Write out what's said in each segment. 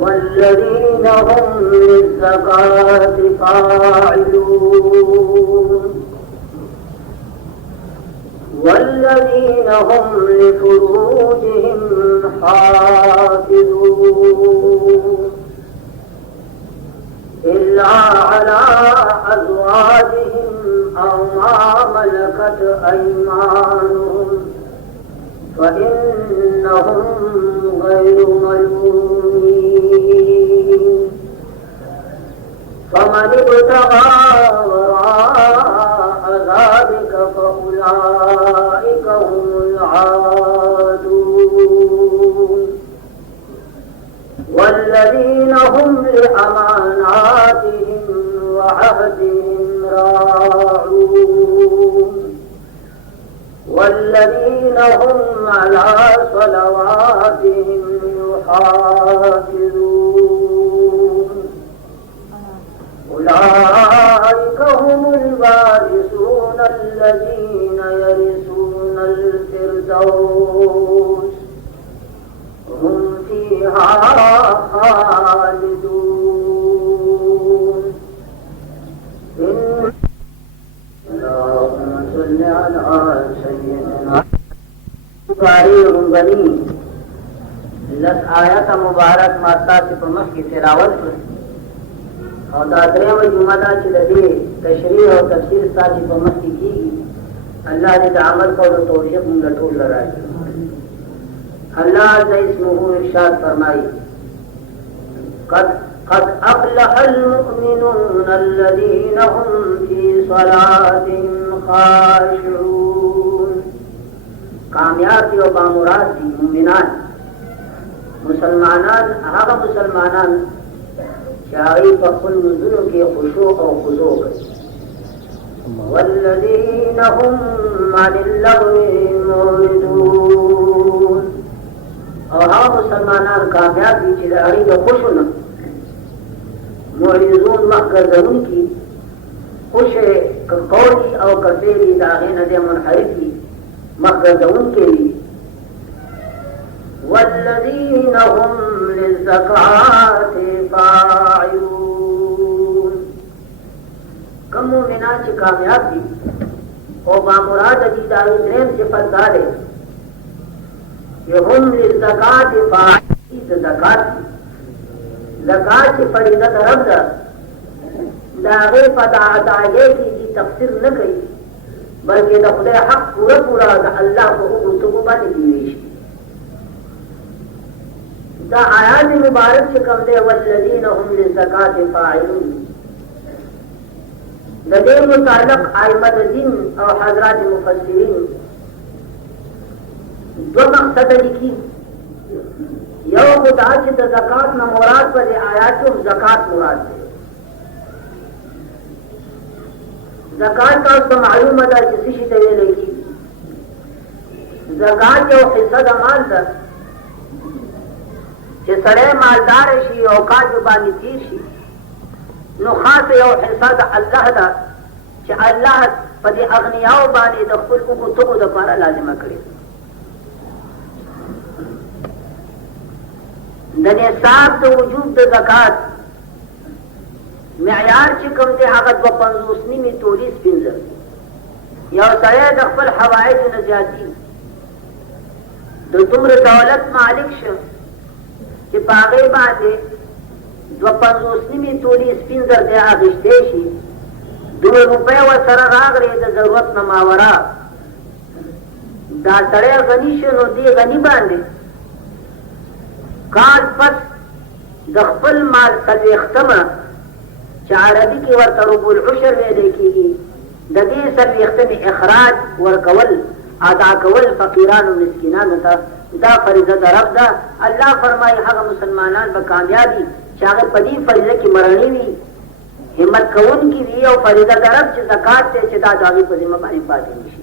والذين هم للزكاة فاعلون والذين هم لفروجهم حافظون إلا على أزواجهم أو ما ملكت أيمانهم فإنهم غير ملومين فمن ابتغى وراء ذلك فأولئك هم العادون والذين هم لأماناتهم وعهدهم راعون والذين هم على صلواتهم يحافظون أولئك هم الوارثون الذين يرثون الفردوس هم فيها خالدون اللهم صل على سيدنا بني لس آیات مبارک ماستا سے پمخ کی تلاوت اور دادرے و جمعہ چې د دې تشریح او تفسیر ستاسو په مخ کې کیږي الله دې د عمل کولو توفیق موږ ټول راکړي الله عز اسمه ارشاد فرمایي قد أفلح المؤمنون الذين هم في صلاتهم خاشعون کامیاب دی و بامراد دی مومنان مسلمانان هغه مسلمانان چې هغوی په خپل منځونو کې خشوع او خضوع کوي والذین هم عن اللغو معرضون او هغه مسلمانان کامیاب دي چې د هغوی د خشوع نه معرضون مخګرځونکي خوشې که قولي او که فعلي د هغې نه دی منحرف دي مخګرځونکي دي والذين هم للزکاة فاعلون کم مومنان چې کامیاب دي او بامراد دي د هغوی درېیم صفت دا دی چې هم للزکاة فاعلون د زکات دي زکات چې فریضه د رب ده د هغې په ادایۍ کې دي تقصیر نه کوي بلکې د خدای حق پوره پوره د الله په حکم ټکو باندې دیوي شي دا آیات مبارک چې کوم دی والذین هم للزکاة فاعلون د دې متعلق ائمه دین او حضرات مفسرین دو مقصد لیکي یو خدا چې د زکات نه مراد په دې آیات کې زکات مراد دی زکات تاسو معلومه ده چې څه شي ته ویل کېږي زکات یو حصه د مال ده چې سړی مالدار شي او کار باندې تیر شي نو خاص یو حصه د الله ده چې الله په دې اغنیاو باندې د خپل حقوقو لپاره لازمه کړې د نصاب د وجوب د زکات معیار چې کوم دی هغه 250 نیمې تولې سپینځل یو سړی د خپل حوایجو نه زیاتي د دومره دولت مالک شو چې په هغې باندې 250 نیمې تولې سپینځل دی اخیستی شي 2 روپۍ ورسره راغلې د ضرورت نه ماوره دا سړی غني شو نو دې غني باندې کال پس د خپل مال څلوېښتمه چې عربي کې ورته ربع العشر ویلی کېږي د دې څلوېښتمې اخراج ورکول ادا کول فقیرانو مسکینانو ته دا فریضه د رب ده الله فرمایي هغه مسلمانان به کامیاب وي چې هغه په دې فریضه کې مړني وي همت کوونکي وي او فریضه د رب چې زکات دی چې دا د هغوی په ذمه باندې پاتې نه شي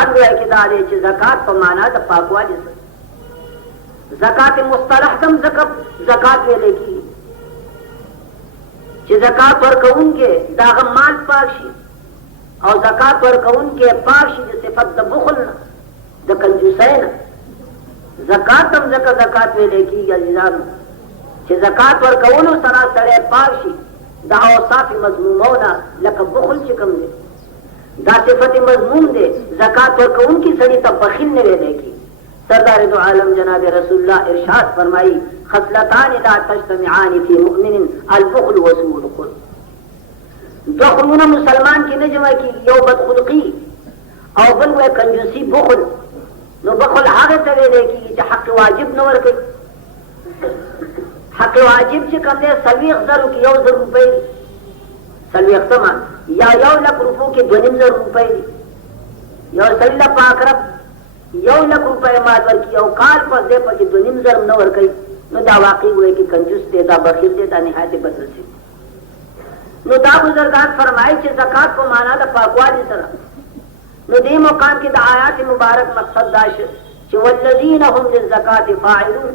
آدھوئے کی دارے چھ زکاة پا مانا دا پاکوالی سر زکاة مصطلح کم زکاة ویلے کی چھ زکاة ورکون کے داغم مال پاکشی اور زکاة ورکون کے پاکشی جس صفت دا بخلنا دا کنجوسینا زکاة تم زکاة ویلے کی عزیزانو چھ زکاة ورکونو سراسر پاکشی دا اوصاف مضمومونا لکا بخل چکم دے دا صفت مضموم دے زکاة ورکون کی سڑی تا بخل نوے دے کی سردار دو عالم جناب رسول اللہ ارشاد فرمائی خصلتان لا تجتمعان فی مؤمن البخل وسوء الخلق دو خلونا مسلمان کی نجمہ کی یو بدخلقی او بلوے کنجوسی بخل نو بخل حاغے تلے دے کی چا حق واجب نور کی حق واجب چی کم دے سلویخ ذرو کی یو ذر روپے دی سلویخ سمان یا یو لک روپو کی دونیم ذر روپے دی یو سلیلہ پاکرب یو لک روپے مادور کی یو کال پر دے پر کی دونیم ذر نور کی نو دا واقعی ہوئے کی کنجوس دے دا بخیر دے دا نہایت بدل سے نو دا بزرگان فرمائی چی زکاة کو مانا دا پاکوالی سرا نو دی مقام کی دا آیات مبارک مقصد داش چی والذین هم للزکاة فاعلون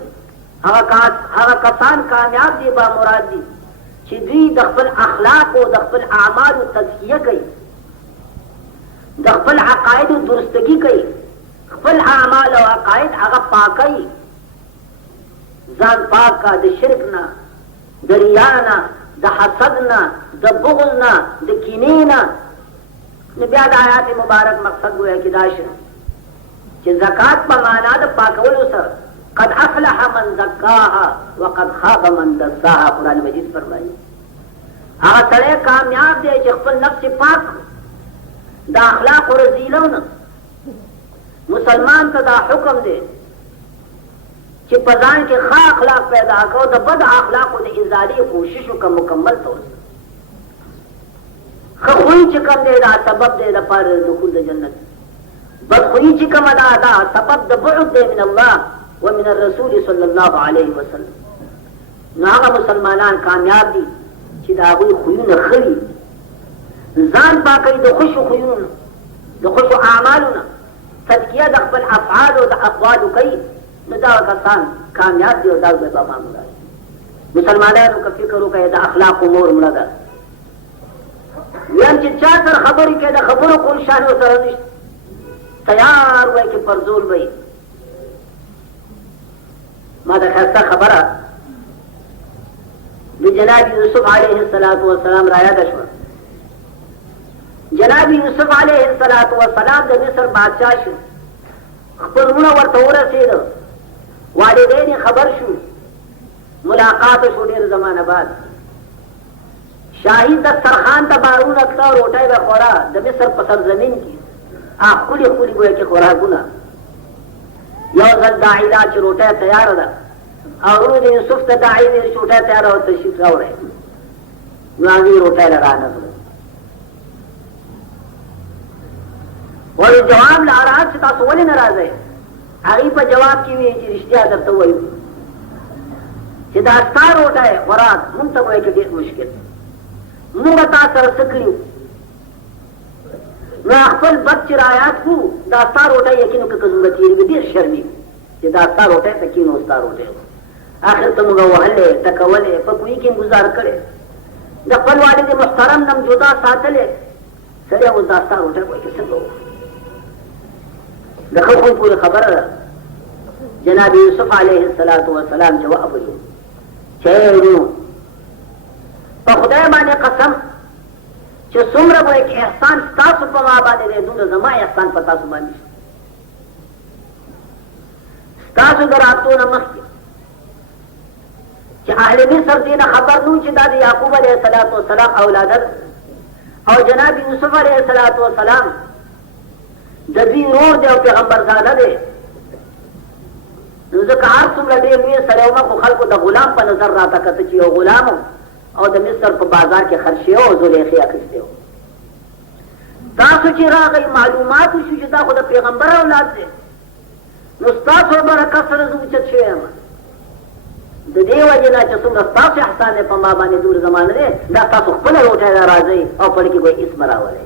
هغه کسان کامیاب دی با مراد دی چې دوی د خپل اخلاق او د خپل اعمال تزکیه کوي د خپل عقاید درستګي کوي خپل اعمال او عقاید هغه پاکي ځان پاک کا د شرک نه د ریا نه د حسد نه د بغض نه د کینې نه نو بیا د آیات مبارک مقصد وایي کې دا شي چې زکات په معنا د پاکولو سره قد افلح من زکاها وقد خاب من دساها قرآن مجید فرمائی آغا سڑے کامیاب دے چې خپل نفس پاک دا اخلاق و رزیلون مسلمان تا دا حکم دے چې پزان کے خواہ اخلاق پیدا کرو دا بد اخلاق و دا ازالی کوششو کا مکمل طور خوئی چکم دے دا سبب دے دا پار دخول دا جنت بد خوئی چکم دا سبب دا بعد دے من اللہ ومن الرسول صلی اللہ علیہ وسلم ناغا مسلمانان کامیاب دی چی دا غوی خویون خوی زان پاکی دا خوش خویون دا خوش اعمالنا تذکیہ دا خپل افعال و دا اقوال کئی نو دا کسان کامیاب دی و دا بے با معمول آئی مسلمانانو کا فکرو کہ دا اخلاق امور ملگا ویم چی چاہتر خبری کہ دا خبرو کل شانو سرنشت تیار ہوئے کہ پرزول بئی ما دا خیستہ خبرہ بجناب یوسف علیہ السلام رایا دشور جناب یوسف علیہ السلام دا مصر بادشاہ شو خبرونه ورته ورسېده والدین خبر شو ملاقات شو ډېر زمانه بعد شاهي دسترخوان ته بارونه کړه روټۍ به خورا د مصر په سرزمین کې ښکلي ښکلي ګویا کې خوراکونه یو ځل داعي دا چې روټۍ تیاره ده او ورور د یوسف ته داعي ویل چې روټۍ تیاره او تشریف راوړئ نو هغې روټۍ له رانغله ولی جواب لارات چې تاسو ولې نه راځئ هغې په جواب کې وی چې رښتیا درته وایو چې دا ستا روټۍ خوراک موږ ته وایي چې ډېر مشکل موږ تا سره څه کړي نو خپل بد چې رایاد کړو دا ستا روټۍ یقین وکړه که زموږ تېرېږي ډېر شرمېږي چې دا ستا روټۍ ته کېنو ستا روټۍ آخر ته موږ وهلې ټکولې په کوهي کې ګزار کړې د خپل والد محترم نم جدا ساتلې سړی اوس دا ستا روټۍ وایي چې څنګه وکړو د خلقو پورې خبره ده جناب یوسف علیه السلام جواب ویو چیرو په خدای باندې قسم چې څومره به کې احسان ستاسو په ما باندې دی دومره زما احسان په تاسو باندې ستاسو د راتلو نه مخکې چې اهل مصر دې نه خبر نو چې دا د یعقوب علیه السلام اولاده او جناب یوسف علیه السلام د دوی رور دی او پیغمبر زاده دی نو ځکه هر څومره ډېر لوی سړی وم خو خلکو د غلام په نظر راته کته چې یو غلام او د مصر په بازار کې خرڅ شوی او زلیخې اخیستی و تاسو چې راغئ معلومات وشو چې دا خو د پیغمبر اولاد دی نو ستاسو برکت سره زه اوچت شوی یم د دې وجې نه چې څومره ستاسو احسان دی په ما باندې دور زمانه دی دا ستاسو خپله روټۍ را راځئ او په کې به اسم راولئ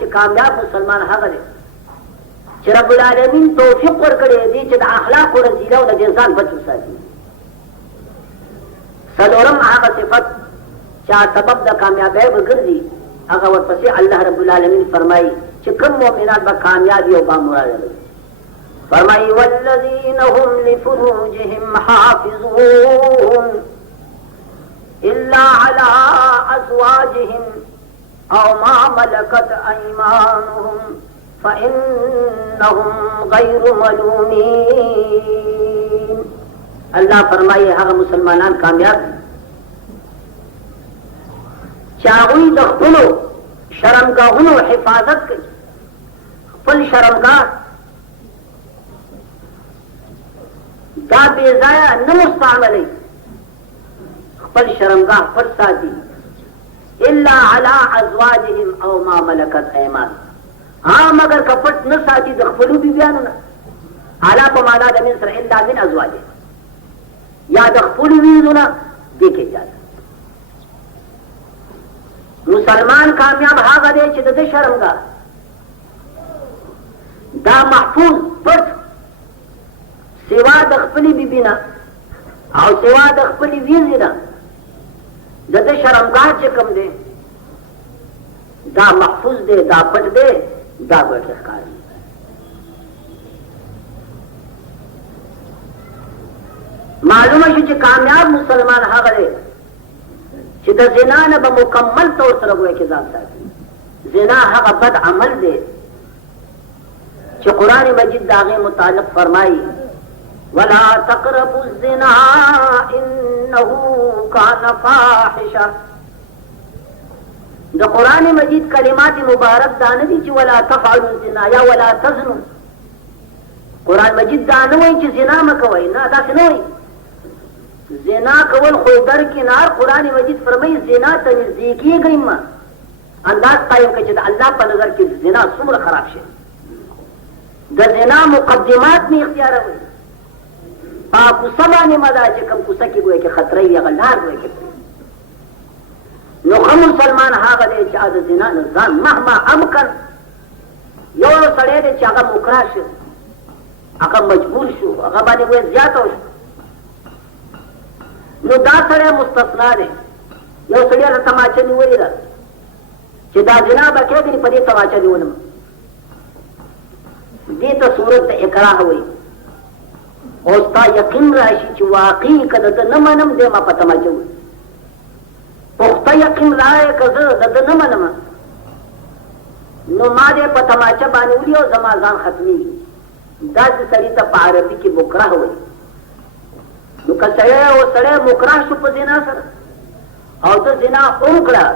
چې کامیاب مسلمان هغه دی چې رب العالمین توفیق ورکړي دي چې د اخلاق او رذیله او د ځان بچو ساتي. څلورم هغه صفت چې سبب د کامیابی وګرځي هغه ورپسې الله رب العالمین فرمایي چې کوم مؤمنان به کامیابی او با مراد وي. فرمایي والذین هم لفروجهم حافظون الا على ازواجهم او ما ملكت ايمانهم فانهم غير ملومين. اللہ فرمائے هغه مسلمانان کامیاب دي چې هغوی د خپلو شرمګاهونو حفاظت کوي. خپل شرمګاه دا بې ځایه نه مستعملوي، خپل شرمګاه پټ ساتي. الا على ازواجهم او ما ملكت ايمانهم. ها مگر کپټ نه ساتي د خپلو بیبیانو نه. اعلی په معنا د من سره الا من ازواجهم یا د خپلو وینځو نه دې کې اجازه. مسلمان کامیاب هغه دی چې د شرمګاه دا محفوظ پټ سوا د خپلې بیبي نه او سوا د خپلې وینځې نه د شرمګاه چې کوم دی دا محفوظ دی، دا پټ دی، دا به ښکاري. معلومه شو چې کامیاب مسلمان هغه دی چې د زنا نه به مکمل طور سره ګویا کې ځان ساتي. زنا هغه بد عمل دی چې قرآن مجید د هغې متعلق فرمایي ولا تقربوا الزنا انه كان فاحشه. د قرآن مجید کلمات مبارک دا نه دي چې ولا تفعلوا الزنا یا ولا تزنوا. قرآن مجید دا نه وایي چې زنا مه کوئ، نه داسې نه وایي. زنا کول خو در کنار قرآن مجید فرمایي زنا ته نږدې کېږئ مه. انداز قایم کړه چې د الله په نظر کې زنا څومره خراب شي. د زنا مقدمات مې اختیاروئ. په کوڅه باندې مه دا چې کوم کوڅه کې ګویا کې خطره وي هغه لار ګویا کې. نو ښه مسلمان هغه دی چې د زنا نه ځان مهما امکن. یو سړی دی چې هغه مکره شو، هغه مجبور شو، هغه باندې ګویا زیاته وشو، نو دا سړی مستثنا دی. یو سړی هغه تماچه نیولې ده چې دا زنا به کېږي، په دې تماچه نیولم. دې ته صورت د اکراه وایي. او ستا یقین راشي چې واقعي که د ده نه منم دی ما په تماچه وایي. پخته یقین رایې که زه د ده نه منم نو ما دې په تماچه باندې ولي او زما ځان ختمېږي. داسې سړي ته په عربي کې مکره وایي. نو که سړی مکره شو په زنا سره او ته زنا وکړه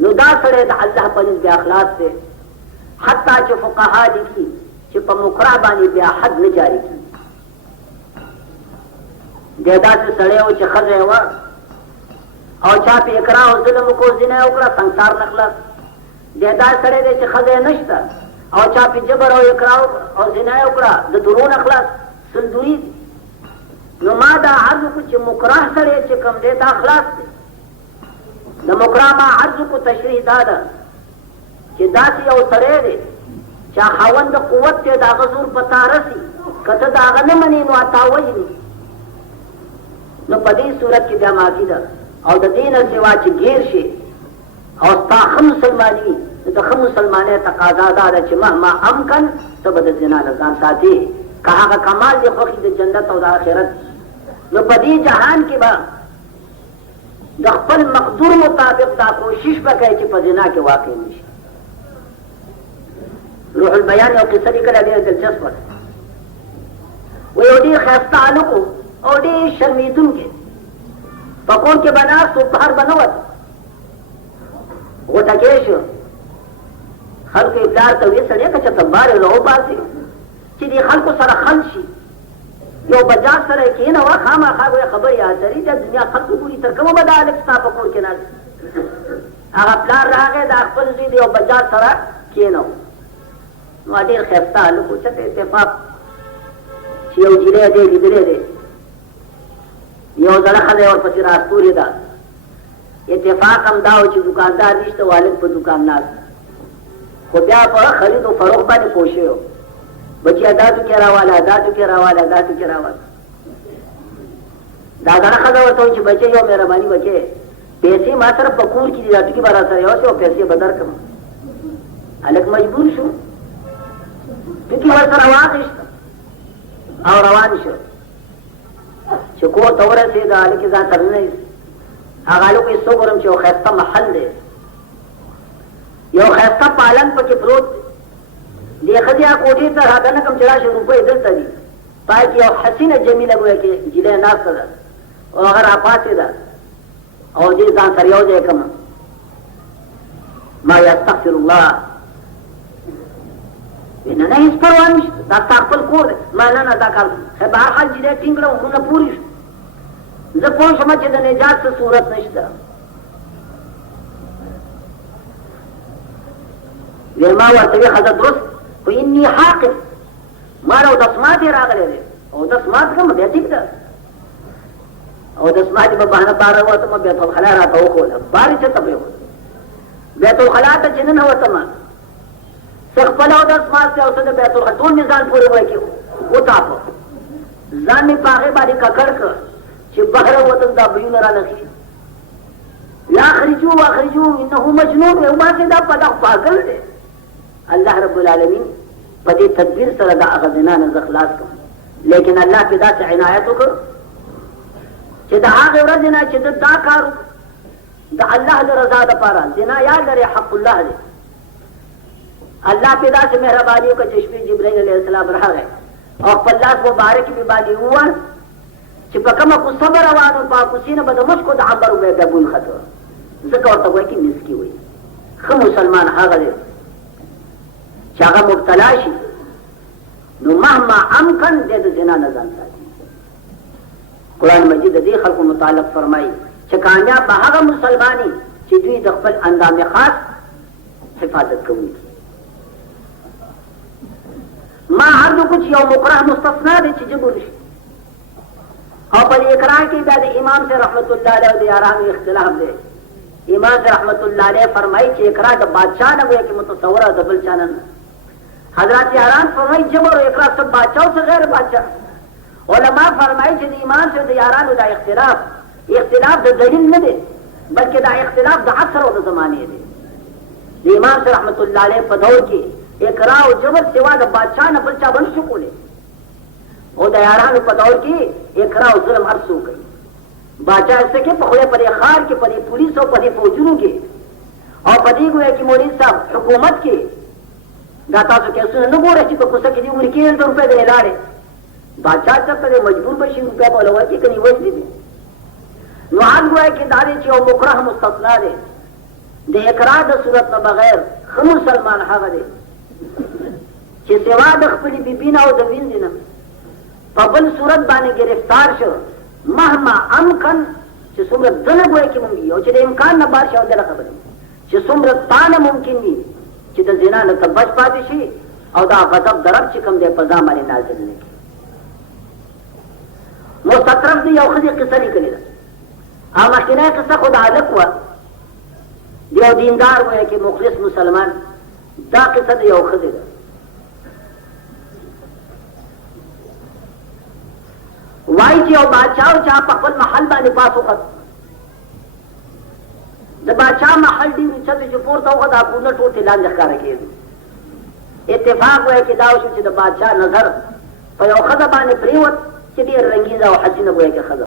نو دا سړی د الله په نزد اخلاص دی. حتی چې فقها لیکي چې په مکره باندې بیا حد نه جاري کېږي. دی داسې سړی و چې ښځه یې وه او چا په اکراه او ظلم وکړو، زنا یې وکړه، سنګسار نه خلاص. دی داسې سړی دی چې ښځه یې نشته او چا په جبر او اکراه او زنا یې وکړه، د درو نه خلاص، سلدوري دي. نو ما دا عرض وکړو چې مکره سړی چې کوم دی دا خلاص دی. د مکره ما عرض وکړو تشریح دا ده چې داسې یو سړی دی چې خاوند قوت دی، د هغه زور په تا رسي، که ته د هغه نه منې نو تا وژني. نو په دې صورت کې بیا معافي ده. او د دې نه سوا چې ګیر شي او ستا ښه مسلماني وي نو د ښه مسلمانۍ تقاضا دا ده چې مهما امکن ته به د زنا نه ځان ساتې. که هغه کمال دې خوښي د جنت او د آخرت نو په دې جهان کې به د خپل مقدور مطابق دا کوشش به کوي چې په زنا کې واقع نه شي. روح البیان یو قصه لیکله ډېره دلچسپه ده. و یو ډېر ښایسته هلک و او ډېر شرمېدونکی. په کور کې به ناست و، بهر به نه وت. غوټکی شو. خلکو یې پلار ته ویې سړی که چېرته بار یې راوباسې چې دې خلکو سره خل شي، یو بجاج سره یې کښېنوه، خامخا ګویا خبرې اترې د دنیا خلکو ګوري تر کومه به دا هلک ستا په کور کې ناست. هغه پلار راغی د خپل زوی د یو بجاج سره کښېنو. نو ډېر ښایسته هلک و، چېرته اتفاق چې یو جیلی دی لیدلی دی، یو زړه ښځه یې ورپسې راستورې ده. اتفاق هم دا و چې دکاندار نشته، والد په دکان ناست، خو بیا په خرید او فروخت باندې کوشش و، بچیا دا ټوکې راواله، دا ټوکې راواله، دا ټوکې راواله. دا غره ښځه ورته وایي چې بچی یو مهرباني وکړې، پیسې ما سره په کور کې دي، دا ټوکې به را سره یوسې او پیسې به درکړم. هلک مجبور شو، ټوکې ورسره واخیسته او روان شو. چې کور ته ورسېد، هلک یې ځان سره نه ایست. هغه هلک یې څه ګورم چې یو ښایسته محل دی، یو ښایسته پالنګ پکې پروت دی. دې ښځې هغه کوټې ته رادنه کړم چې راشي روپۍ دلته دي، پای کې یو حسینه جمیله ګویا کې نجلۍ ناسته ده او هغه راپاڅېده او دې ځان سره یو ځای کړم. ما یستغفر الله، نه نه هېڅ پروا نشته، دا ستا خپل کور دی. ما نه نه دا کار خیر به هر حال جدی ټینګ کړم، غرونه پورې شو. زه پوه شوم چې د نجات څه صورت نشته. ویل ما ورته ویې ښځه درست، خو اني حاقف، ما له اودس ماتې راغلی دی، اودس مات کړم بیا ټیک ده. اودس ماتې په بهانه بهر راوتم، بیت الخلا راته وښوده، بار یې چېرته پرېښوده. بیت الخلا ته چې ننوتم، څه خپل اودس مات دی او څه د بیت الخلا، ټول مې ځان پورې وایي کې وتاپه، ځان مې په هغې باندې ککړ کړ چې بهر ووتم، دا بویونه رانخېږي. لا اخرجو واخرجو انه مجنون، وباسې دا په دغه پاگل دی. الله رب العالمین په دې تدبیر سره دا هغه زنا نه زه خلاص کړم. لیکن الله پې داسې عنایت وکړ چې د هغې ورځې نه چې ده دا کار د الله د رضا دپاره، زنا یاد لرې حق الله دی، الله پې داسې مهرباني وکړه چې شپې جبرائیل علیه السلام راغی او خپل لاس مبارک مې باندې ووهل چې په کومه کوڅه به روان و، په هغه کوڅې نه به د مشکو د عنبرو به بیا بوی خته. ځکه ورته وایي چې مسکي وایي. ښه مسلمان هغه دی چې هغه مبتلا شي نو مهما امکن دی د زنا نه ځان ساتي. قرآن مجید د دې خلکو متعلق فرمایي چې کامیاب به هغه مسلمانې چې دوی د خپل اندام خاص حفاظت کوونکي. ما عرض وکړو چې یو مکره مستثنا دی چې جبر شي، او په دې اقرار کې بیا د امام سے رحمت الله علیه او د یارانو اختلاف دی. امام سے رحمت الله علیه فرمایي چې اقرار د بادشاہ نه وایي چې متصوره د بل چا نه. حضرات یاران فرمایي جبر او اقرار سب بادشاہ او سے غیر بادشاہ. علما فرمایي چې د امام سے د یارانو دا اختلاف د دلیل نه دی، بلکې دا اختلاف د عصر او د زمانې دی. د امام سے رحمت الله علیه په دور کې اقرار او جبر سوا د بادشاہ نه بل چا بل شو کولی، او د یارانو په دور کې اقرار او ظلم هر څوک کوي. بادشاہ ایسے کې په خوله په دې ښار کې په دې پولیس او په دې فوجونو کې او په دې ګویا کې مولوي صاحب حکومت کې دا تاسو کیسونه نه ګورئ چې په کوڅه کې دې عمر کې 100 روپۍ دې لاړې، بادشاہ چېرته دی مجبور به شي روپۍ به ولور کړي که نیولی دي. نو هغه ګویا کې دا دی چې یو مکره مستثنا دی د اقرار د صورت نه بغیر. ښه مسلمان هغه دی چې سوا د خپلې بیبي نه او د ویندې نه په بل صورت باندې گرفتار شو، مهما امکن چې څومره ده نه ګویا کې ممکن او چې د امکان نه بار شي او دله خبرې چې څومره تا نه ممکن دي چې د زنا نه ته بچ پاتې شي او دا غضب د رب چې کوم دی په ځان باندې نازل نه کړي. مستطرف دی یو ښځې قصه لیکلې ده. هغه مخکینۍ قصه خو د هلک وه، د یو دیندار ګویا کې مخلص مسلمان. دا قصه د یو ښځې ده. وایي چې یو بادشاه و چې په خپل محل باندې پاس وخت، د بادشاه محل ډېر اوچت چې پورته وخت دا کورونه ټول ترې لاندې ښکاره کېږي. اتفاق وایي چې دا وشو چې د بادشاه نظر په یو ښځه باندې پرېوت چې ډېر رنګینه او حسینه ګویا کې ښځه